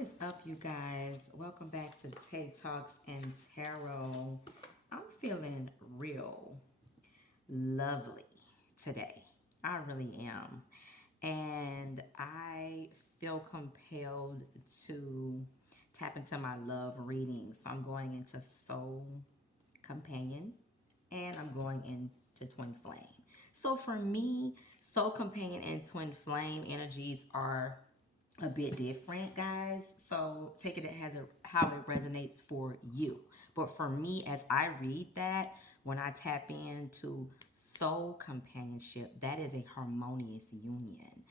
is up, you guys? Welcome back to Tay Talks and Tarot. I'm feeling real lovely today. I really am. And I feel compelled to tap into my love reading. So I'm going into Soul Companion and I'm going into Twin Flame. So for me, Soul Companion and Twin Flame energies are a bit different, guys. So take it as how it resonates for you. But for me, as I read that, when I tap into soul companionship, that is a harmonious union.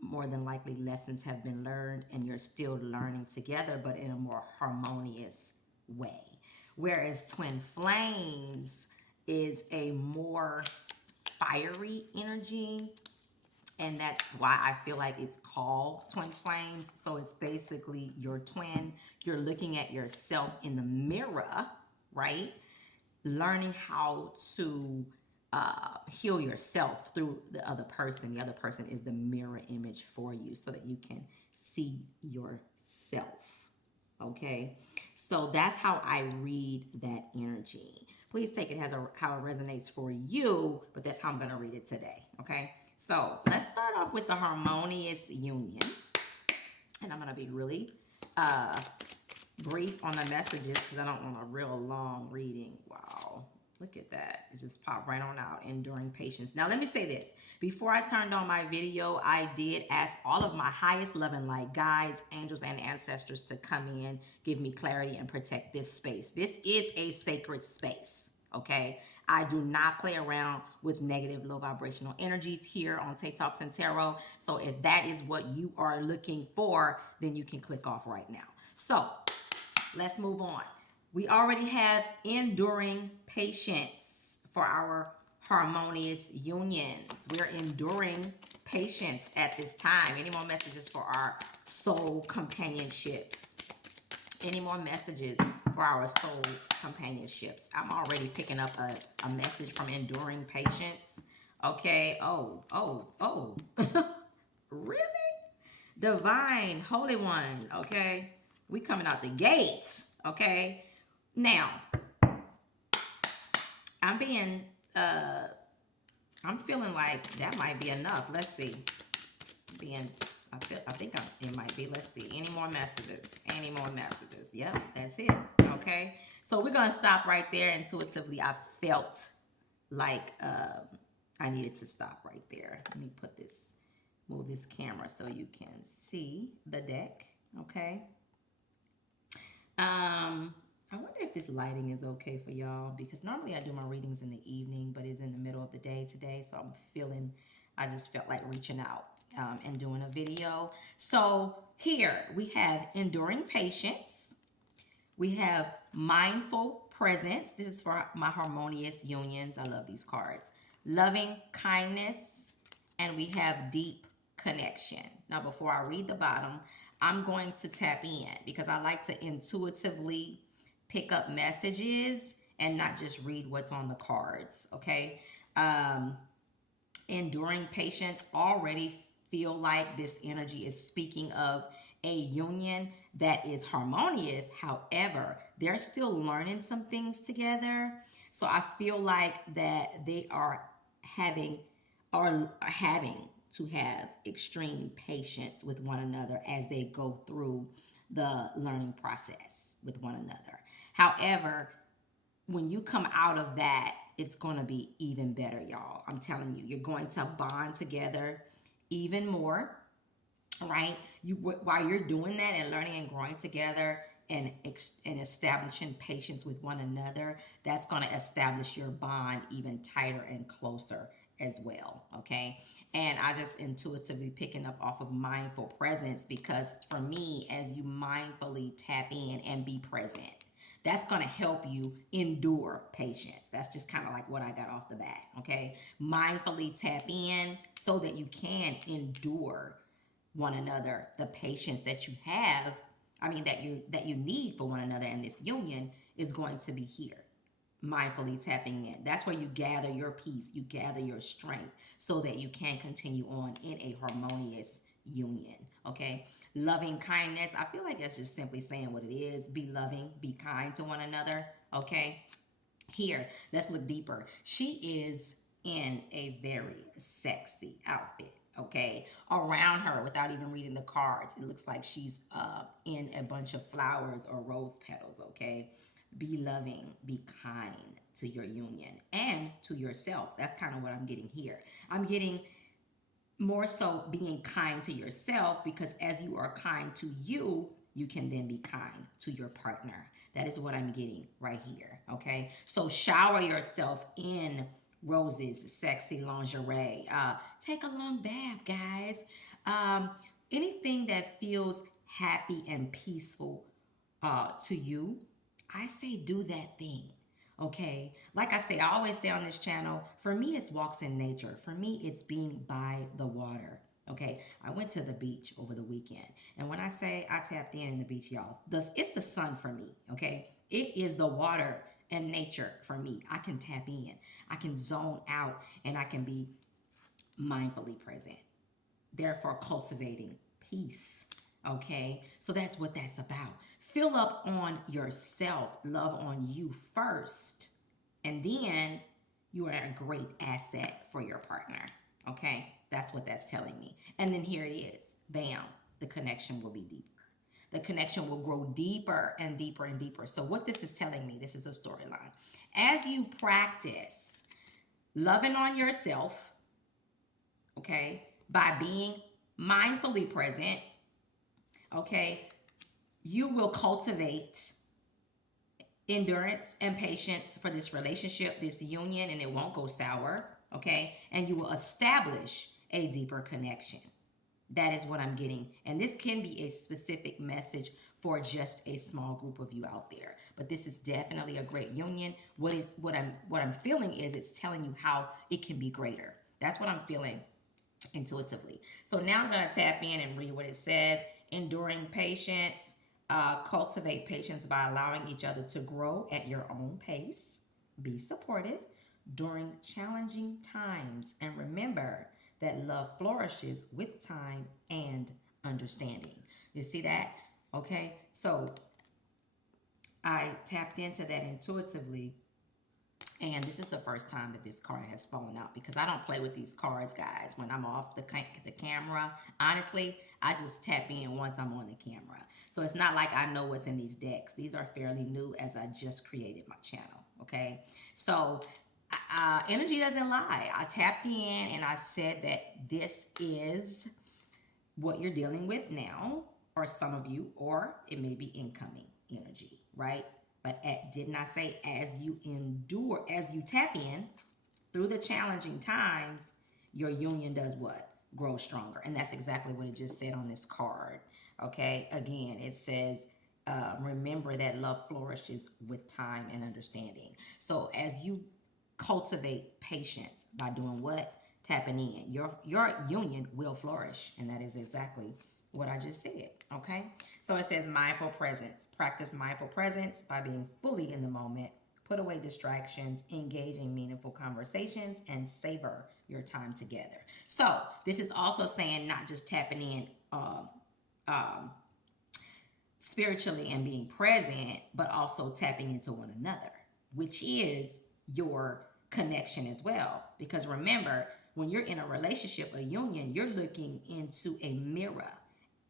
More than likely, lessons have been learned, and you're still learning together, but in a more harmonious way. Whereas twin flames is a more fiery energy, and that's why I feel like it's called twin flames. So it's basically your twin. You're looking at yourself in the mirror, right? Learning how to heal yourself through the other person. The other person is the mirror image for you so that you can see yourself. Okay, so that's how I read that energy. Please take it as how it resonates for you, but that's how I'm going to read it today. Okay, so let's start off with the harmonious union, and I'm going to be really brief on the messages because I don't want a real long reading. Wow, look at that. It just popped right on out. Enduring patience. Now, let me say this. Before I turned on my video, I did ask all of my highest love and light guides, angels, and ancestors to come in, give me clarity, and protect this space. This is a sacred space, okay? I do not play around with negative, low vibrational energies here on Tay Talks and Tarot. So if that is what you are looking for, then you can click off right now. So let's move on. We already have enduring patience for our harmonious unions. We're enduring patience at this time. Any more messages for our soul companionships? Any more messages for our soul companionships? I'm already picking up a message from enduring patience. Okay. Oh. Really? Divine, Holy One. Okay. We coming out the gate. Okay. Now, I'm feeling like that might be enough. Let's see. It might be. Let's see. Any more messages? Any more messages? Yep, that's it. Okay. So we're gonna stop right there. Intuitively, I felt like I needed to stop right there. Let me move this camera so you can see the deck. Okay. I wonder if this lighting is okay for y'all because normally I do my readings in the evening, but it's in the middle of the day today. So I just felt like reaching out and doing a video. So here we have enduring patience. We have mindful presence. This is for my harmonious unions. I love these cards. Loving kindness. And we have deep connection. Now, before I read the bottom, I'm going to tap in because I like to intuitively pick up messages and not just read what's on the cards, okay? Enduring patience already feel like this energy is speaking of a union that is harmonious. However, they're still learning some things together. So I feel like that they are having to have extreme patience with one another as they go through the learning process with one another. However, when you come out of that, it's going to be even better, y'all. I'm telling you, you're going to bond together even more, right? While you're doing that and learning and growing together and establishing patience with one another, that's going to establish your bond even tighter and closer as well, okay? And I just intuitively picking up off of mindful presence because for me, as you mindfully tap in and be present, that's going to help you endure patience. That's just kind of like what I got off the bat, okay? Mindfully tap in so that you can endure one another, the patience that you have, that you need for one another, and this union is going to be here. Mindfully tapping in. That's where you gather your peace, you gather your strength so that you can continue on in a harmonious union. Okay, loving kindness, I feel like that's just simply saying what it is. Be loving, be kind to one another. Okay, here, let's look deeper. She is in a very sexy outfit. Okay, around her, without even reading the cards, it looks like she's in a bunch of flowers or rose petals. Okay, be loving, be kind to your union and to yourself. That's kind of what I'm getting here. I'm getting more so being kind to yourself, because as you are kind to you, you can then be kind to your partner. That is what I'm getting right here. Okay, so shower yourself in roses, sexy lingerie. Take a long bath, guys. um, Anything that feels happy and peaceful to you, I say do that thing. Okay. Like I say, I always say on this channel, for me, it's walks in nature. For me, it's being by the water. Okay. I went to the beach over the weekend. And when I say I tapped in the beach, y'all, it's the sun for me. Okay. It is the water and nature for me. I can tap in, I can zone out, and I can be mindfully present, therefore cultivating peace. Okay, so that's what that's about. Fill up on yourself, love on you first, and then you are a great asset for your partner. Okay, that's what that's telling me. And then here it is, bam, the connection will be deeper. The connection will grow deeper and deeper and deeper. So what this is telling me, this is a storyline. As you practice loving on yourself, okay, by being mindfully present, okay, you will cultivate endurance and patience for this relationship, this union, and it won't go sour, okay, and you will establish a deeper connection. That is what I'm getting, and this can be a specific message for just a small group of you out there, but this is definitely a great union. What I'm feeling is it's telling you how it can be greater. That's what I'm feeling intuitively. So now I'm going to tap in and read what it says. Enduring patience. Cultivate patience by allowing each other to grow at your own pace. Be supportive during challenging times. And remember that love flourishes with time and understanding. You see that? Okay. So I tapped into that intuitively. And this is the first time that this card has fallen out, because I don't play with these cards, guys, when I'm off the camera. Honestly, I just tap in once I'm on the camera. So it's not like I know what's in these decks. These are fairly new, as I just created my channel, okay? So energy doesn't lie. I tapped in and I said that this is what you're dealing with now, or some of you, or it may be incoming energy, right? But didn't I say as you endure, as you tap in through the challenging times, your union does what? Grow stronger. And that's exactly what it just said on this card. Okay, again, it says, remember that love flourishes with time and understanding. So as you cultivate patience by doing what? Tapping in, your union will flourish. And that is exactly what I just said. Okay, so it says mindful presence. Practice mindful presence by being fully in the moment. Put away distractions, engage in meaningful conversations, and savor your time together. So this is also saying not just tapping in spiritually and being present, but also tapping into one another, which is your connection as well. Because remember, when you're in a relationship, a union, you're looking into a mirror.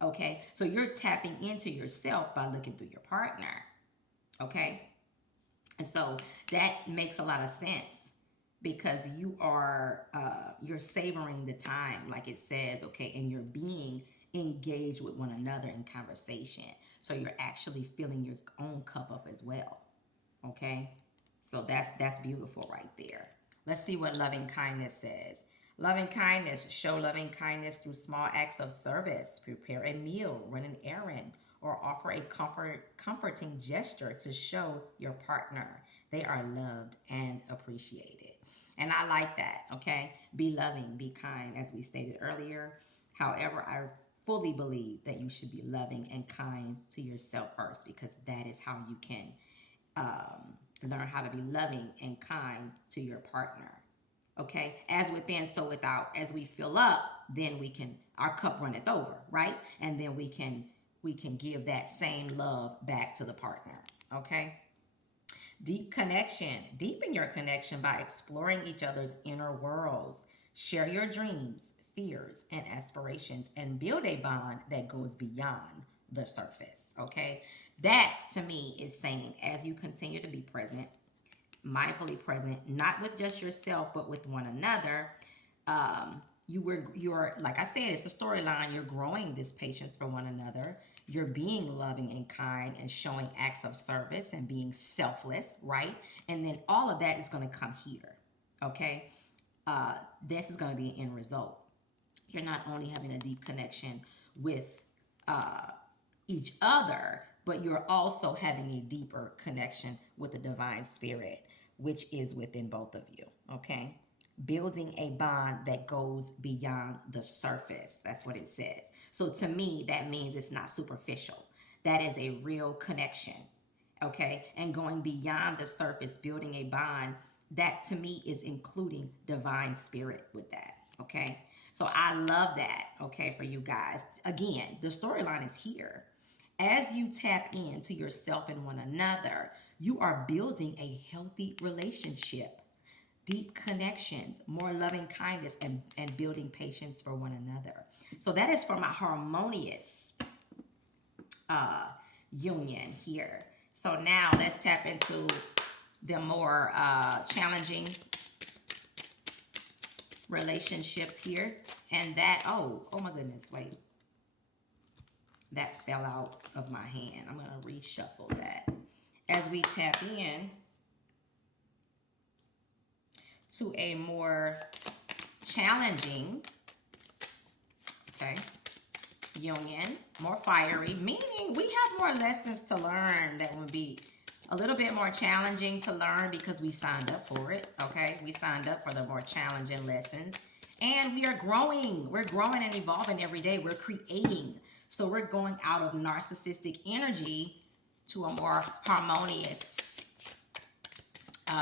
Okay, so you're tapping into yourself by looking through your partner. Okay, and so that makes a lot of sense, because you're savoring the time, like it says, okay, and you're being engaged with one another in conversation. So you're actually filling your own cup up as well. Okay, so that's beautiful right there. Let's see what loving kindness says. Loving kindness. Show loving kindness through small acts of service. Prepare a meal, run an errand, or offer a comforting gesture to show your partner they are loved and appreciated. And I like that, okay? Be loving, be kind, as we stated earlier. However, I fully believe that you should be loving and kind to yourself first, because that is how you can learn how to be loving and kind to your partner. Okay, as within, so without. As we fill up, then we can our cup runneth over, right? And then we can give that same love back to the partner. Okay. Deep connection. Deepen your connection by exploring each other's inner worlds. Share your dreams, fears, and aspirations, and build a bond that goes beyond the surface. Okay. That to me is saying, as you continue to be present, mindfully present, not with just yourself, but with one another, you're like I said, it's a storyline. You're growing this patience for one another. You're being loving and kind and showing acts of service and being selfless, right? And then all of that is going to come here. Okay. This is going to be an end result. You're not only having a deep connection with each other, but you're also having a deeper connection with the divine spirit, which is within both of you. Okay. Building a bond that goes beyond the surface. That's what it says. So to me, that means it's not superficial. That is a real connection. Okay. And going beyond the surface, building a bond, that to me is including divine spirit with that. Okay. So I love that. Okay. For you guys. Again, the storyline is here. As you tap into yourself and one another, you are building a healthy relationship. Deep connections, more loving kindness, and building patience for one another. So that is for my harmonious union here. So now let's tap into the more challenging relationships here. And that, oh my goodness, wait. That fell out of my hand. I'm going to reshuffle that. As we tap in to a more challenging, okay, union, more fiery, meaning we have more lessons to learn that would be a little bit more challenging to learn because we signed up for it, okay? We signed up for the more challenging lessons. And we are growing. We're growing and evolving every day. We're creating. So we're going out of narcissistic energy to a more harmonious,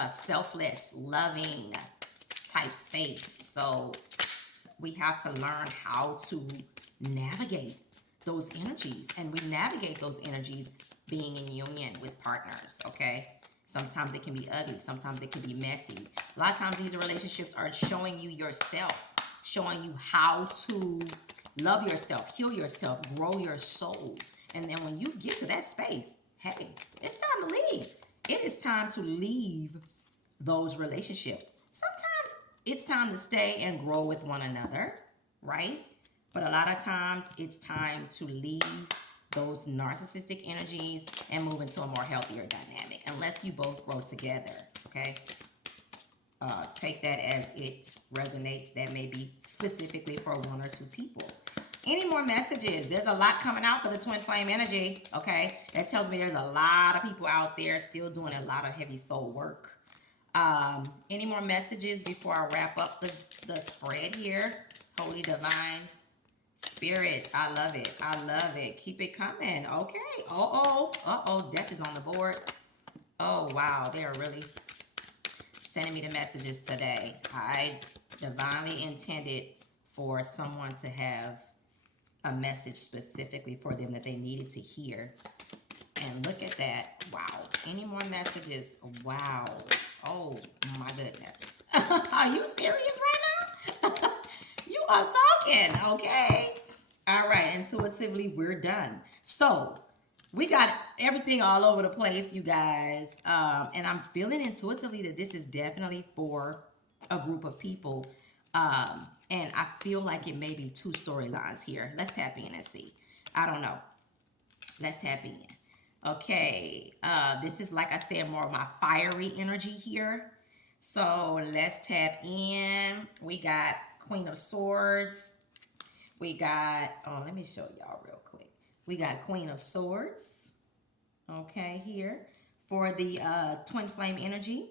selfless, loving type space. So we have to learn how to navigate those energies. And we navigate those energies being in union with partners, okay? Sometimes it can be ugly. Sometimes it can be messy. A lot of times these relationships are showing you yourself, showing you how to love yourself, heal yourself, grow your soul. And then when you get to that space, hey, it's time to leave. It is time to leave those relationships. Sometimes it's time to stay and grow with one another, right? But a lot of times it's time to leave those narcissistic energies and move into a more healthier dynamic, unless you both grow together, okay? Take that as it resonates. That may be specifically for one or two people. Any more messages? There's a lot coming out for the twin flame energy, okay? That tells me there's a lot of people out there still doing a lot of heavy soul work. Any more messages before I wrap up the spread here? Holy divine spirit, I love it. I love it. Keep it coming. Okay. Death is on the board. Oh, wow. They are really sending me the messages today. I divinely intended for someone to have a message specifically for them that they needed to hear. And look at that. Wow. Any more messages? Wow. Oh, my goodness. Are you serious right now? You are talking, okay? All right. Intuitively, we're done. So, we got everything all over the place, you guys. And I'm feeling intuitively that this is definitely for a group of people. And I feel like it may be two storylines here. Let's tap in and see. I don't know. Let's tap in. Okay. This is, like I said, more of my fiery energy here. So let's tap in. We got Queen of Swords. We got, let me show y'all real quick. We got Queen of Swords, okay, here for the twin flame energy.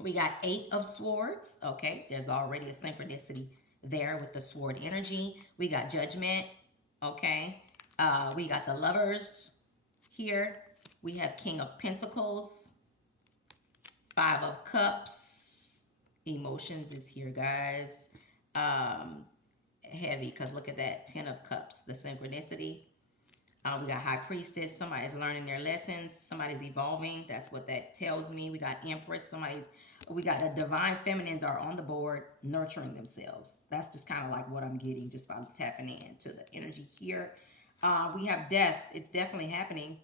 We got Eight of Swords, okay. There's already a synchronicity there with the sword energy. We got Judgment, okay. We got the Lovers here. We have King of Pentacles, Five of Cups. Emotions is here, guys. heavy because look at that 10 of cups, the synchronicity. We got high priestess. Somebody's learning their lessons. Somebody's evolving. That's what that tells me. We got empress. We got the divine feminines are on the board nurturing themselves. That's just kind of like what I'm getting just by tapping into the energy here. We have death. It's definitely happening.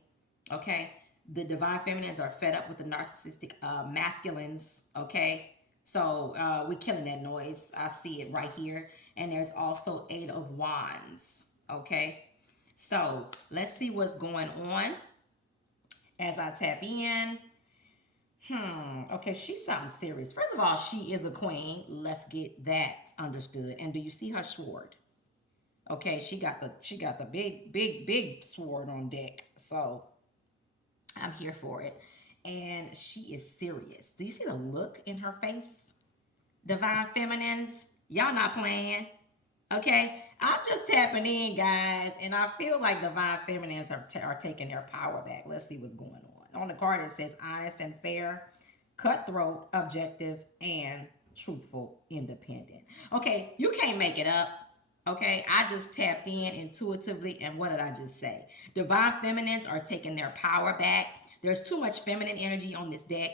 Okay. The divine feminines are fed up with the narcissistic masculines. Okay. So we're killing that noise. I see it right here. And there's also 8 of wands. Okay. So let's see what's going on as I tap in. Okay, she's something serious. First of all, she is a queen. Let's get that understood. And do you see her sword? Okay, she got the big sword on deck. So I'm here for it. And she is serious. Do you see the look in her face? Divine feminines, y'all not playing. Okay, I'm just tapping in, guys, and I feel like divine feminines are taking their power back. Let's see what's going on. On the card, it says honest and fair, cutthroat, objective, and truthful, independent. Okay, you can't make it up. Okay, I just tapped in intuitively, and what did I just say? Divine feminines are taking their power back. There's too much feminine energy on this deck.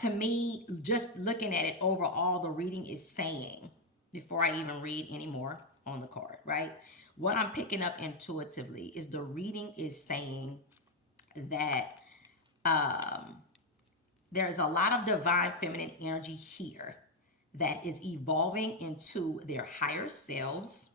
To me, just looking at it overall, the reading is saying, before I even read any more on the card, right? What I'm picking up intuitively is the reading is saying that there's a lot of divine feminine energy here that is evolving into their higher selves.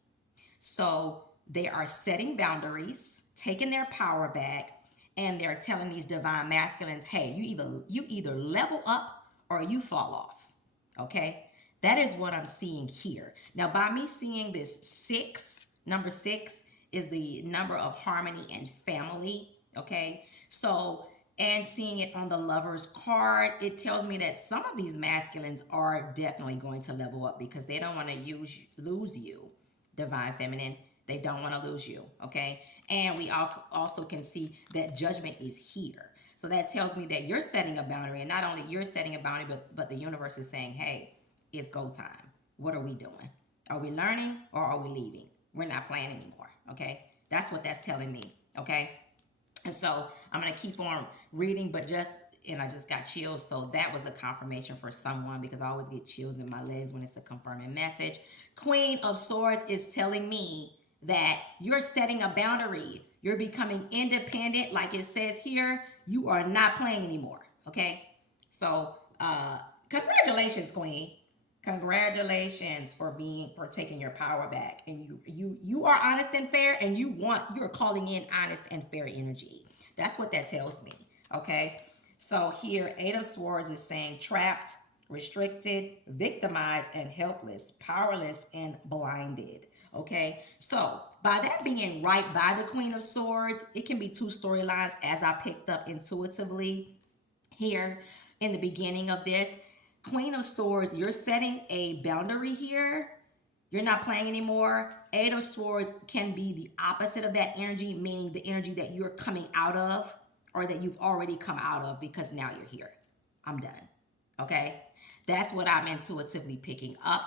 So they are setting boundaries, taking their power back, and they're telling these divine masculines, hey, you either level up or you fall off. Okay? That is what I'm seeing here. Now, by me seeing this 6, number 6 is the number of harmony and family. Okay? So, and seeing it on the Lover's card, it tells me that some of these masculines are definitely going to level up because they don't want to lose you, divine feminine. They don't want to lose you, okay? And we also can see that judgment is here. So that tells me that you're setting a boundary, and not only you're setting a boundary, but the universe is saying, hey, it's go time. What are we doing? Are we learning or are we leaving? We're not playing anymore, okay? That's what that's telling me, okay? And so I'm going to keep on reading, and I just got chills. So that was a confirmation for someone because I always get chills in my legs when it's a confirming message. Queen of Swords is telling me that you're setting a boundary. You're becoming independent. Like it says here, you are not playing anymore. Okay. So, congratulations, Queen. Congratulations for taking your power back. And you are honest and fair, and you're calling in honest and fair energy. That's what that tells me. Okay. So here, 8 of Swords is saying trapped, restricted, victimized, and helpless, powerless, and blinded. Okay, so by that being right by the Queen of Swords, it can be 2 storylines as I picked up intuitively here in the beginning of this. Queen of Swords, you're setting a boundary here. You're not playing anymore. 8 of Swords can be the opposite of that energy, meaning the energy that you're coming out of or that you've already come out of because now you're here. I'm done. Okay, that's what I'm intuitively picking up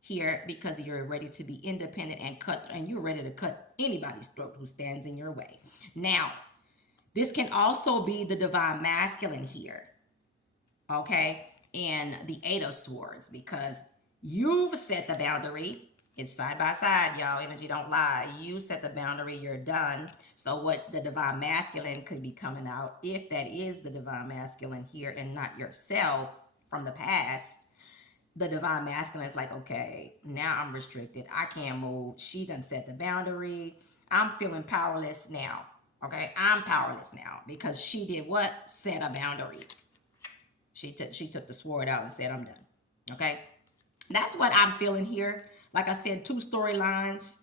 here because you're ready to be independent and you're ready to cut anybody's throat who stands in your way. Now, this can also be the divine masculine here, okay, and the 8 of Swords because you've set the boundary. It's side by side, y'all. Energy don't lie. You set the boundary. You're done. So what the divine masculine could be coming out, if that is the divine masculine here and not yourself from the past, the divine masculine is like, okay, now I'm restricted. I can't move. She done set the boundary. I'm feeling powerless now. Okay, I'm powerless now because she did what? Set a boundary. She took the sword out and said, I'm done. Okay, that's what I'm feeling here. Like I said, 2 storylines.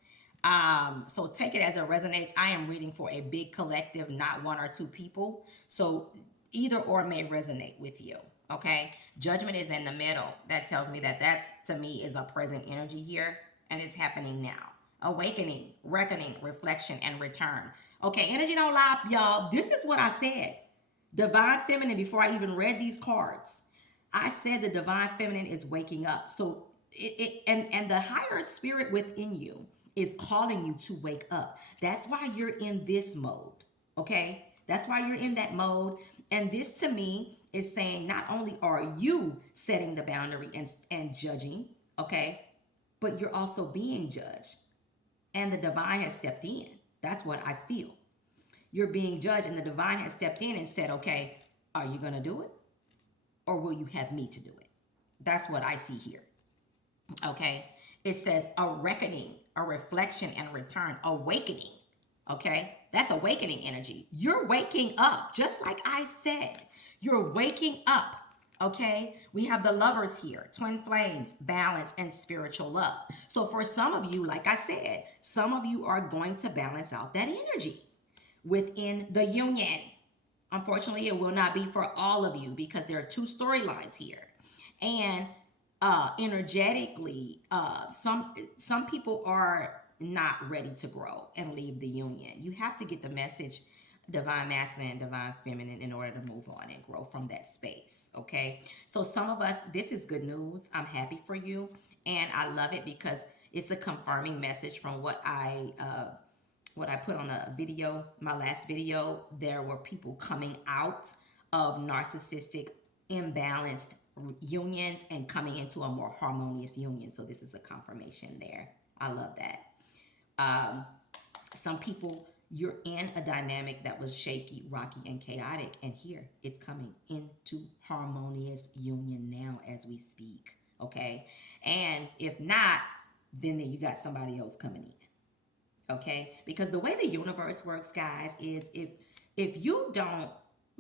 So take it as it resonates. I am reading for a big collective, not 1 or 2 people. So either or may resonate with you. Okay, judgment is in the middle. That tells me that to me is a present energy here, and it's happening now. Awakening, reckoning, reflection, and return. Okay, energy don't lie, y'all. This is what I said. Divine feminine, before I even read these cards, I said the divine feminine is waking up. So and the higher spirit within you is calling you to wake up. That's why you're in this mode. Okay, that's why you're in that mode. And this to me is saying not only are you setting the boundary and judging, okay, but you're also being judged, and the divine has stepped in. That's what I feel. You're being judged, and the divine has stepped in and said, okay, are you going to do it, or will you have me to do it? That's what I see here. Okay. It says a reckoning, a reflection, and return, awakening. Okay. That's awakening energy. You're waking up, just like I said. You're waking up. Okay. We have the lovers here, twin flames, balance, and spiritual love. So for some of you, like I said, some of you are going to balance out that energy within the union. Unfortunately, it will not be for all of you because there are two storylines here. And energetically, some people are not ready to grow and leave the union. You have to get the message, divine masculine and divine feminine, in order to move on and grow from that space. Okay, so some of us, this is good news. I'm happy for you, and I love it because it's a confirming message from what I put on a video, my last video. There were people coming out of narcissistic, imbalanced unions and coming into a more harmonious union. So this is a confirmation there. I love that. Some people, you're in a dynamic that was shaky, rocky, and chaotic, and here it's coming into harmonious union now as we speak. Okay, and if not, then you got somebody else coming in. Okay, because the way the universe works, guys, is if you don't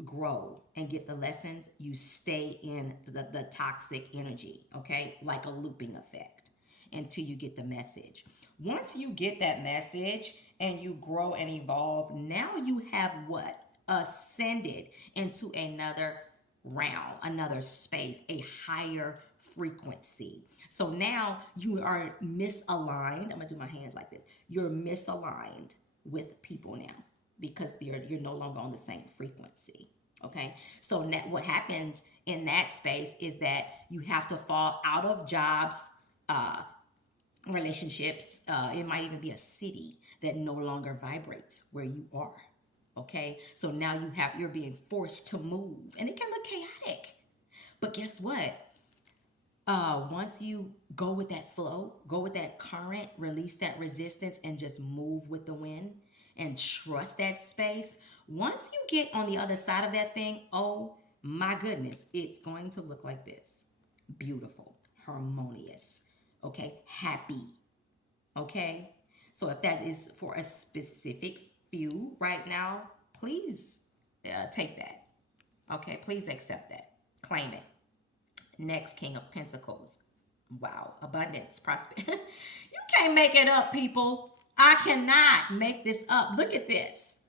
grow and get the lessons, you stay in the toxic energy. Okay, like a looping effect until you get the message. Once you get that message and you grow and evolve, now you have what? Ascended into another realm, another space, a higher frequency. So now you are misaligned. I'm gonna do my hands like this. You're misaligned with people now because you're no longer on the same frequency. Okay, so what happens in that space is that you have to fall out of jobs, relationships. It might even be a city that no longer vibrates where you are. Okay, so now you're being forced to move, and it can look chaotic. But guess what? Once you go with that flow, go with that current, release that resistance, and just move with the wind and trust that space. Once you get on the other side of that thing, oh my goodness, it's going to look like this. Beautiful, harmonious, okay, happy, okay? So if that is for a specific few right now, please take that, okay? Please accept that, claim it. Next, King of Pentacles. Wow, abundance, prosperity. You can't make it up, people. I cannot make this up. Look at this.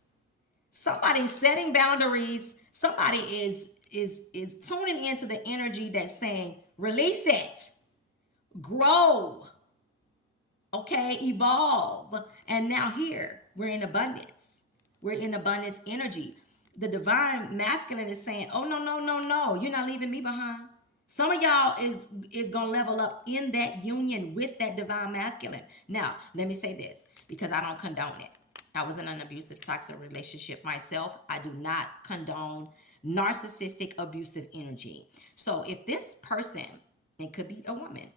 Somebody's setting boundaries. Somebody is tuning into the energy that's saying, release it, grow, okay, evolve. And now here, we're in abundance. We're in abundance energy. The divine masculine is saying, oh, no, no, no, no. You're not leaving me behind. Some of y'all is going to level up in that union with that divine masculine. Now, let me say this, because I don't condone it. I was in an abusive, toxic relationship myself. I do not condone narcissistic, abusive energy. So if this person, it could be a woman,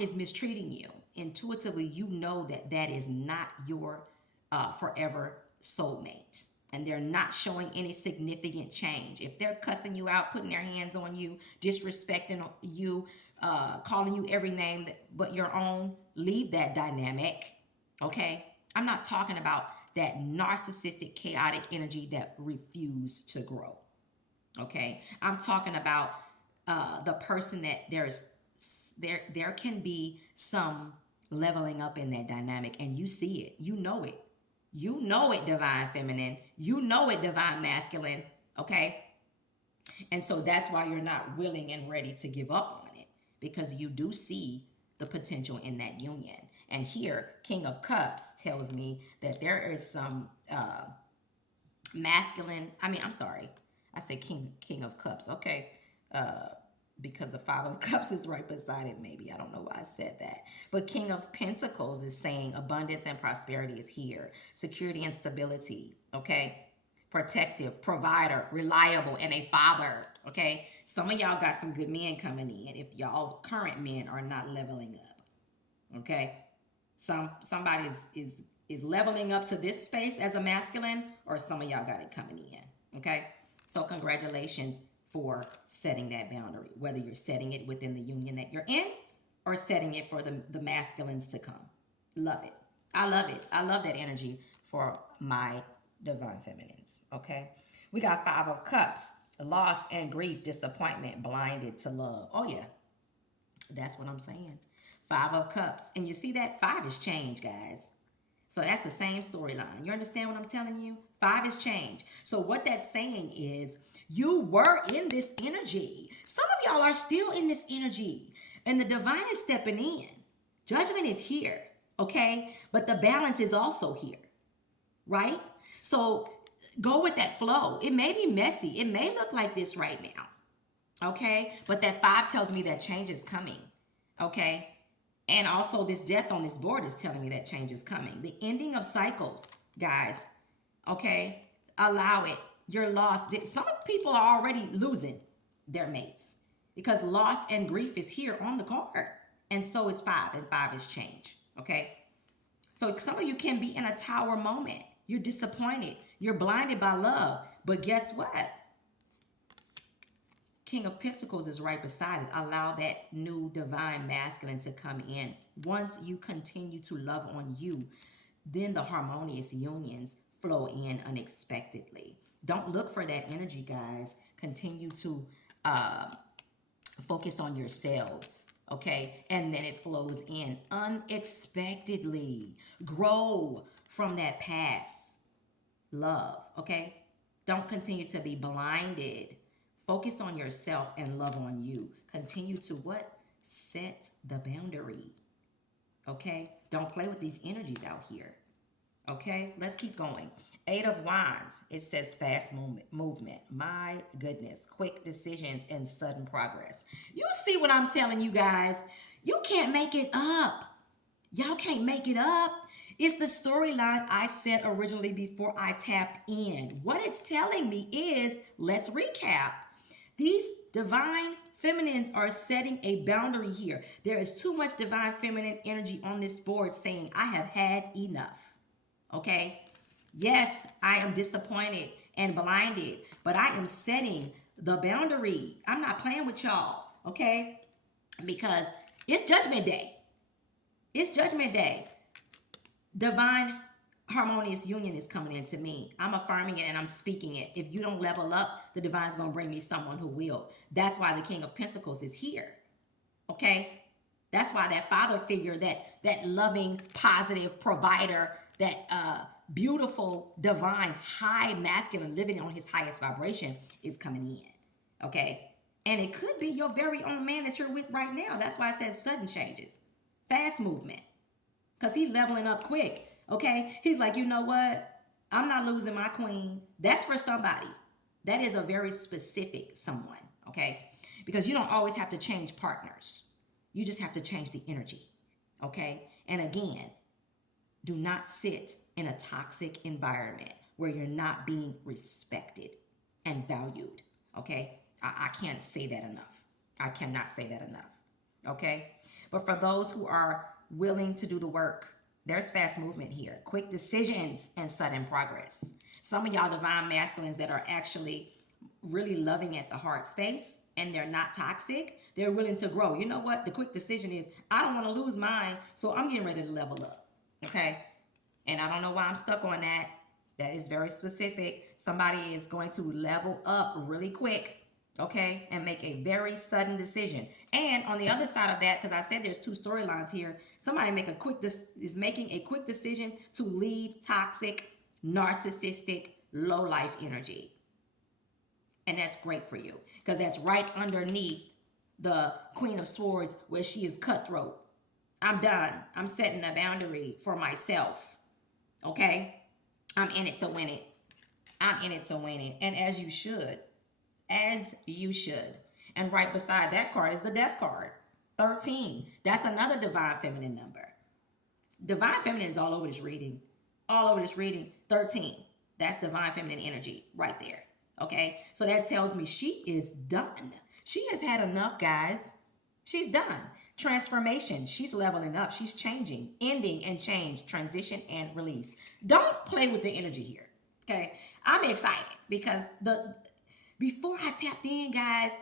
is mistreating you, intuitively, you know that that is not your forever soulmate. And they're not showing any significant change. If they're cussing you out, putting their hands on you, disrespecting you, calling you every name but your own, leave that dynamic, okay? I'm not talking about that narcissistic, chaotic energy that refuse to grow, okay? I'm talking about the person that there can be some leveling up in that dynamic, and you see it, you know it. You know it, divine feminine. You know it, divine masculine. Okay? And so that's why you're not willing and ready to give up on it, because you do see the potential in that union. And here, King of Cups tells me that there is some masculine, I said King of Cups. Okay. because the Five of Cups is right beside it. Maybe I don't know why I said that. But King of Pentacles is saying abundance and prosperity is here. Security and stability. Okay. Protective, provider, reliable, and a father. Okay. Some of y'all got some good men coming in if y'all current men are not leveling up. Okay. Somebody is leveling up to this space as a masculine, or some of y'all got it coming in. Okay. So congratulations for setting that boundary, whether you're setting it within the union that you're in or setting it for the masculines to come. Love it. I love it. I love that energy for my divine feminines. Okay. We got Five of Cups, loss and grief, disappointment, blinded to love. Oh yeah. That's what I'm saying. Five of Cups. And you see that? Five is change, guys. So that's the same storyline. You understand what I'm telling you? Five is change. So what that's saying is you were in this energy. Some of y'all are still in this energy. And the divine is stepping in. Judgment is here. Okay? But the balance is also here. Right? So go with that flow. It may be messy. It may look like this right now. Okay? But that five tells me that change is coming. Okay? And also this death on this board is telling me that change is coming. The ending of cycles, guys. Okay? Allow it. You're lost. Some people are already losing their mates because loss and grief is here on the card. And so is five. And five is change. Okay? So some of you can be in a tower moment. You're disappointed. You're blinded by love. But guess what? King of Pentacles is right beside it. Allow that new divine masculine to come in. Once you continue to love on you, then the harmonious unions flow in unexpectedly. Don't look for that energy, guys. Continue to focus on yourselves, okay? And then it flows in unexpectedly. Grow from that past love, okay? Don't continue to be blinded. Focus on yourself and love on you. Continue to what? Set the boundary. Okay? Don't play with these energies out here. Okay? Let's keep going. Eight of Wands. It says fast movement. My goodness. Quick decisions and sudden progress. You see what I'm telling you guys? You can't make it up. Y'all can't make it up. It's the storyline I said originally before I tapped in. What it's telling me is, let's recap. These divine feminines are setting a boundary here. There is too much divine feminine energy on this board saying, I have had enough. Okay? Yes, I am disappointed and blinded, but I am setting the boundary. I'm not playing with y'all. Okay? Because it's Judgment Day. It's Judgment Day. Divine harmonious union is coming into me. I'm affirming it and I'm speaking it. If you don't level up, the divine's going to bring me someone who will. That's why the King of Pentacles is here. Okay? That's why that father figure, that loving, positive provider, that beautiful, divine, high masculine living on his highest vibration is coming in. Okay? And it could be your very own man that you're with right now. That's why it says sudden changes. Fast movement. Because he's leveling up quick. Okay? He's like, you know what? I'm not losing my queen. That's for somebody. That is a very specific someone. Okay? Because you don't always have to change partners. You just have to change the energy. Okay? And again, do not sit in a toxic environment where you're not being respected and valued. Okay? I can't say that enough. I cannot say that enough. Okay? But for those who are willing to do the work, there's fast movement here. Quick decisions and sudden progress. Some of y'all divine masculines that are actually really loving at the heart space and they're not toxic, they're willing to grow. You know what? The quick decision is, I don't want to lose mine, so I'm getting ready to level up. Okay? And I don't know why I'm stuck on that. That is very specific. Somebody is going to level up really quick. Okay, and make a very sudden decision. And on the other side of that, because I said there's two storylines here, somebody is making a quick decision to leave toxic, narcissistic, low life energy. And that's great for you, because that's right underneath the Queen of Swords, where she is cutthroat. I'm done. I'm setting a boundary for myself. Okay, I'm in it to win it. I'm in it to win it, and as you should. As you should. And right beside that card is the death card. 13. That's another divine feminine number. Divine feminine is all over this reading. All over this reading. 13. That's divine feminine energy right there. Okay? So that tells me she is done. She has had enough, guys. She's done. Transformation. She's leveling up. She's changing. Ending and change. Transition and release. Don't play with the energy here. Okay? I'm excited because before I tapped in, guys,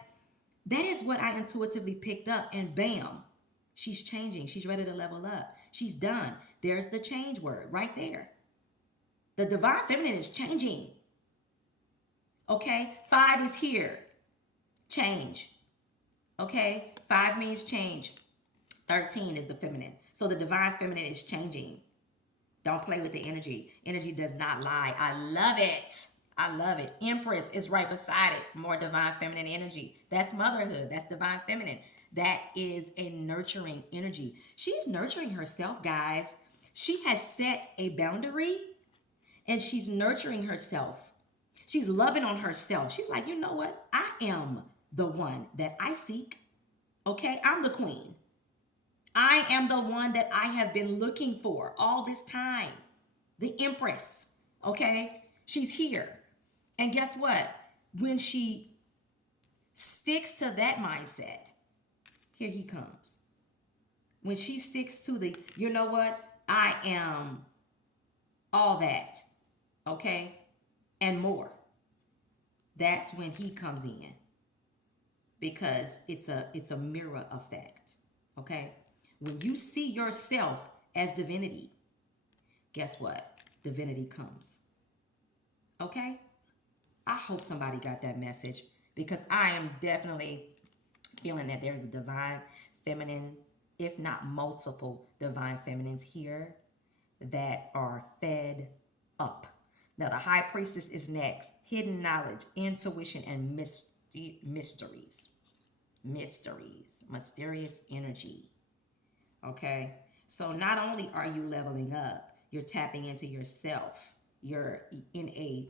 that is what I intuitively picked up. And bam, she's changing. She's ready to level up. She's done. There's the change word right there. The divine feminine is changing. Okay? 5 is here. Change. Okay? 5 means change. 13 is the feminine. So the divine feminine is changing. Don't play with the energy. Energy does not lie. I love it. I love it. Empress is right beside it. More divine feminine energy. That's motherhood. That's divine feminine. That is a nurturing energy. She's nurturing herself, guys. She has set a boundary and she's nurturing herself. She's loving on herself. She's like, you know what? I am the one that I seek. Okay? I'm the queen. I am the one that I have been looking for all this time. The Empress. Okay? She's here. And guess what? When she sticks to that mindset, here he comes. When she sticks to the, you know what? I am all that. Okay? And more. That's when he comes in. Because it's a mirror effect. Okay? When you see yourself as divinity, guess what? Divinity comes. Okay? I hope somebody got that message because I am definitely feeling that there's a divine feminine, if not multiple divine feminines here that are fed up. Now, the high priestess is next. Hidden knowledge, intuition, and mysteries. Mysterious energy. Okay? So not only are you leveling up, you're tapping into yourself. You're in a,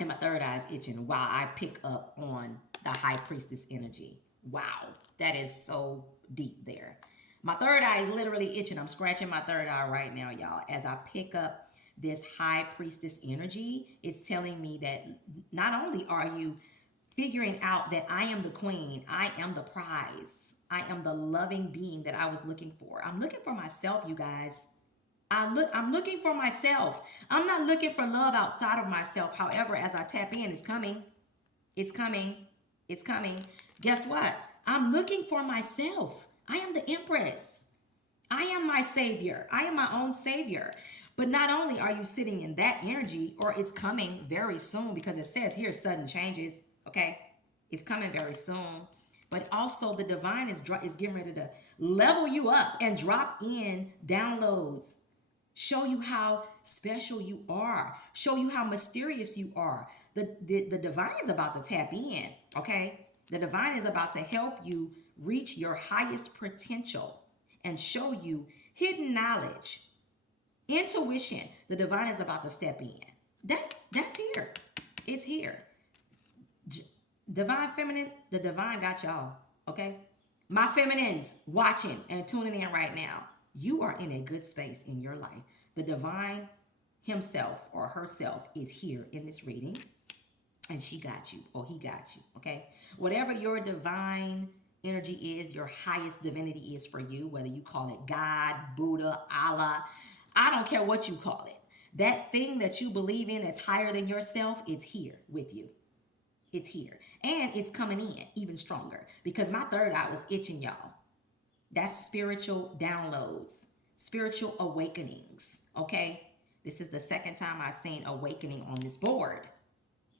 and my third eye is itching while I pick up on the high priestess energy. Wow, that is so deep there. My third eye is literally itching. I'm scratching my third eye right now, y'all. As I pick up this high priestess energy, it's telling me that not only are you figuring out that I am the queen, I am the prize, I am the loving being that I was looking for. I'm looking for myself, you guys. I'm looking for myself. I'm not looking for love outside of myself. However, as I tap in, it's coming. It's coming. It's coming. Guess what? I'm looking for myself. I am the Empress. I am my savior. I am my own savior. But not only are you sitting in that energy, or it's coming very soon, because it says here sudden changes, okay? It's coming very soon. But also the divine is getting ready to level you up and drop in downloads. Show you how special you are. Show you how mysterious you are. The divine is about to tap in, okay? The divine is about to help you reach your highest potential and show you hidden knowledge, intuition. The divine is about to step in. That's here. It's here. Divine feminine, the divine got y'all, okay? My feminines watching and tuning in right now, you are in a good space in your life. The divine himself or herself is here in this reading, and she got you, or he got you, okay? Whatever your divine energy is, your highest divinity is for you, whether you call it God, Buddha, Allah, I don't care what you call it. That thing that you believe in that's higher than yourself, it's here with you. It's here. And it's coming in even stronger because my third eye was itching, y'all. That's spiritual downloads, spiritual awakenings, okay? This is the second time I've seen awakening on this board,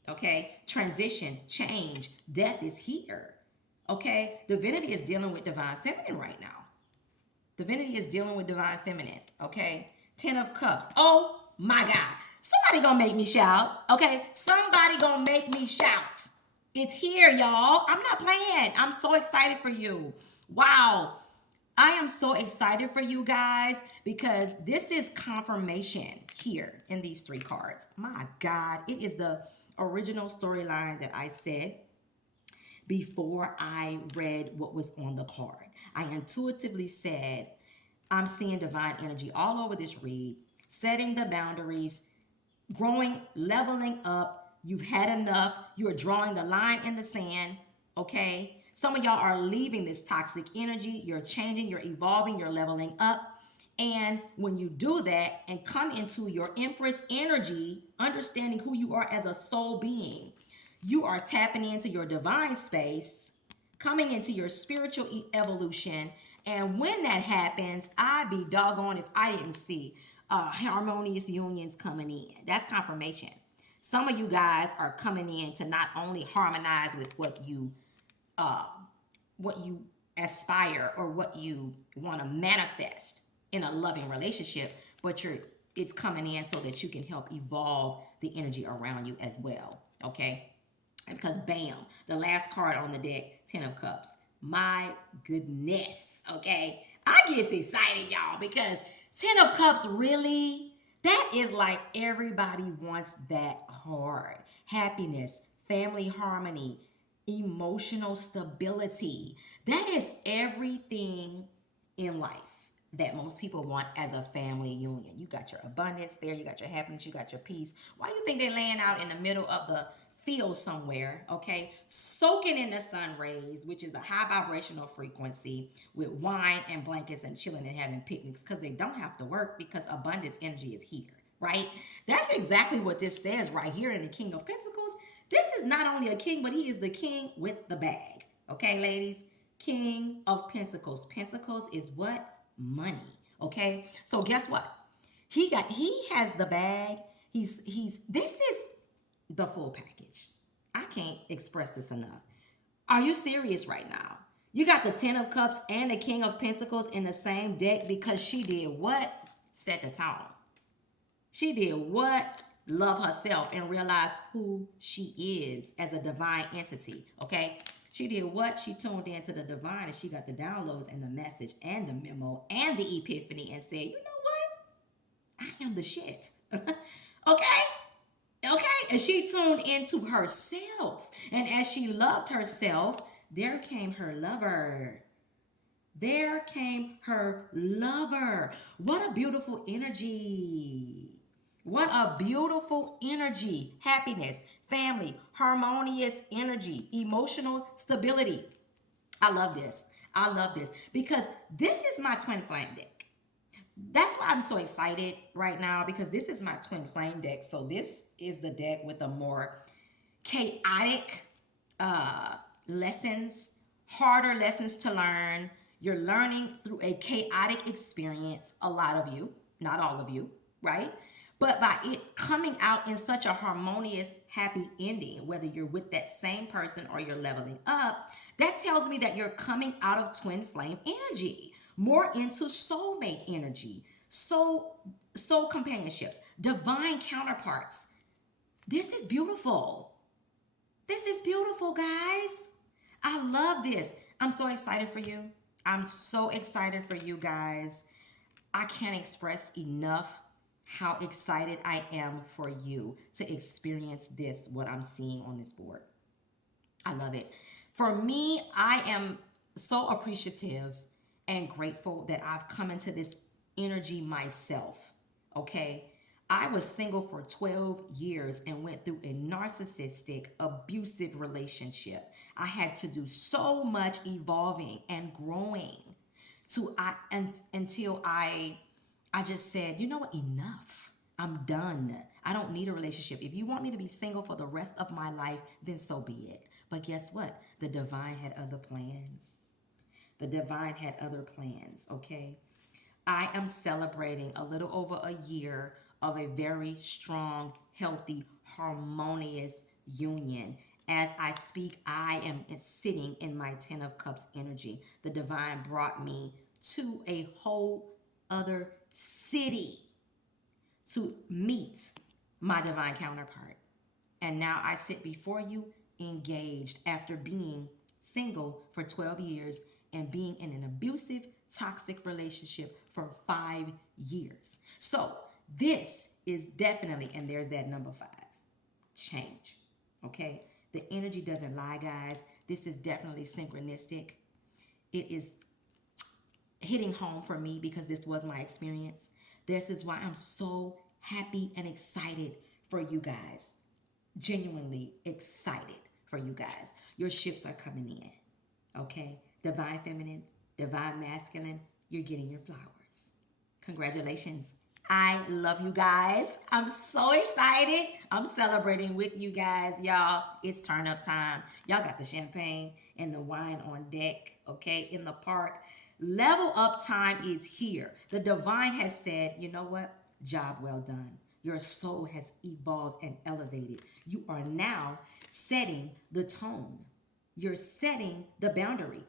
okay? Transition, change, death is here, okay? Divinity is dealing with divine feminine right now. Divinity is dealing with divine feminine, okay? 10 of Cups. Oh, my God. Somebody gonna make me shout, okay? Somebody gonna make me shout. It's here, y'all. I'm not playing. I'm so excited for you. Wow. I am so excited for you guys because this is confirmation here in these 3 cards. My God, it is the original storyline that I said before I read what was on the card. I intuitively said, I'm seeing divine energy all over this read, setting the boundaries, growing, leveling up. You've had enough. You're drawing the line in the sand, okay? Some of y'all are leaving this toxic energy. You're changing, you're evolving, you're leveling up. And when you do that and come into your Empress energy, understanding who you are as a soul being, you are tapping into your divine space, coming into your spiritual evolution. And when that happens, I'd be doggone if I didn't see harmonious unions coming in. That's confirmation. Some of you guys are coming in to not only harmonize with what you aspire or what you want to manifest in a loving relationship, but it's coming in so that you can help evolve the energy around you as well. Okay? And because bam, the last card on the deck, 10 of Cups. My goodness. Okay? I get excited, y'all, because 10 of Cups really, that is like everybody wants that card. Happiness, family harmony, emotional stability. That is everything in life that most people want as a family union. You got your abundance there, you got your happiness, you got your peace. Why do you think they're laying out in the middle of the field somewhere, okay? Soaking in the sun rays, which is a high vibrational frequency, with wine and blankets and chilling and having picnics, because they don't have to work because abundance energy is here, right? That's exactly what this says right here in the King of Pentacles. This is not only a king, but he is the king with the bag. Okay, ladies? King of Pentacles. Pentacles is what? Money. Okay? So guess what? He has the bag. This is the full package. I can't express this enough. Are you serious right now? You got the 10 of Cups and the King of Pentacles in the same deck because she did what? Set the tone. She did what? Love herself and realize who she is as a divine entity. Okay? She did what? She tuned into the divine and she got the downloads and the message and the memo and the epiphany and said, you know what? I am the shit. Okay? Okay? And she tuned into herself. And as she loved herself, there came her lover. There came her lover. What a beautiful energy. What a beautiful energy. Happiness, family, harmonious energy, emotional stability. I love this. I love this because this is my twin flame deck. That's why I'm so excited right now, because this is my twin flame deck. So this is the deck with the more chaotic lessons, harder lessons to learn. You're learning through a chaotic experience, a lot of you, not all of you, right? But by it coming out in such a harmonious, happy ending, whether you're with that same person or you're leveling up, that tells me that you're coming out of twin flame energy, more into soulmate energy, soul companionships, divine counterparts. This is beautiful. This is beautiful, guys. I love this. I'm so excited for you. I'm so excited for you guys. I can't express enough how excited I am for you to experience this, what I'm seeing on this board. I love it. For me, I am so appreciative and grateful that I've come into this energy myself, okay? I was single for 12 years and went through a narcissistic, abusive relationship. I had to do so much evolving and growing until I just said, you know what, enough. I'm done. I don't need a relationship. If you want me to be single for the rest of my life, then so be it. But guess what? The divine had other plans. The divine had other plans, okay? I am celebrating a little over a year of a very strong, healthy, harmonious union. As I speak, I am sitting in my 10 of Cups energy. The divine brought me to a whole other city to meet my divine counterpart. And now I sit before you engaged after being single for 12 years and being in an abusive, toxic relationship for 5 years. So this is definitely, and there's that number 5, change. Okay? The energy doesn't lie, guys. This is definitely synchronistic. It is hitting home for me because this was my experience. This is why I'm so happy and excited for you guys. Genuinely excited for you guys. Your ships are coming in. Okay? Divine feminine, divine masculine, you're getting your flowers. Congratulations. I love you guys. I'm so excited. I'm celebrating with you guys, y'all. It's turn up time. Y'all got the champagne and the wine on deck, okay, in the park. Level up time is here. The divine has said, you know what? Job well done. Your soul has evolved and elevated. You are now setting the tone. You're setting the boundary.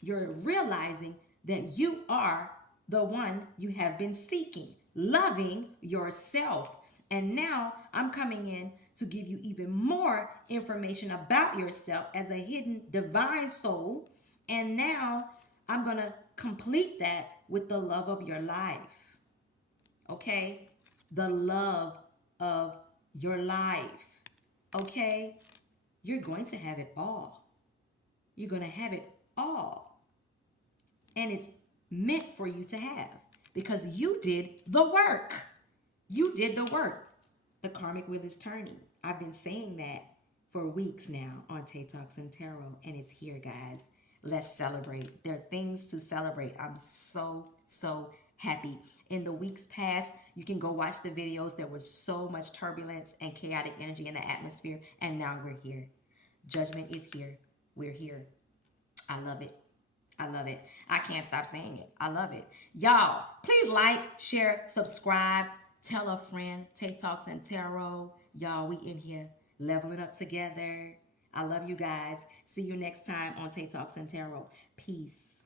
You're realizing that you are the one you have been seeking, loving yourself. And now I'm coming in to give you even more information about yourself as a hidden divine soul. And now I'm going to complete that with the love of your life. Okay? The love of your life. Okay? You're going to have it all. You're going to have it all. And it's meant for you to have because you did the work. You did the work. The karmic wheel is turning. I've been saying that for weeks now on Tay Talks and Tarot, and it's here, guys. Let's celebrate. There are things to celebrate. I'm so happy. In the weeks past, you can go watch the videos. There was so much turbulence and chaotic energy in the atmosphere, and now we're here. Judgment is here. We're here. I love it. I love it. I can't stop saying it. I love it. Y'all, please like, share, subscribe, tell a friend. Tay Talks and Tarot. Y'all, we in here leveling up together. I love you guys. See you next time on Tay Talks and Tarot. Peace.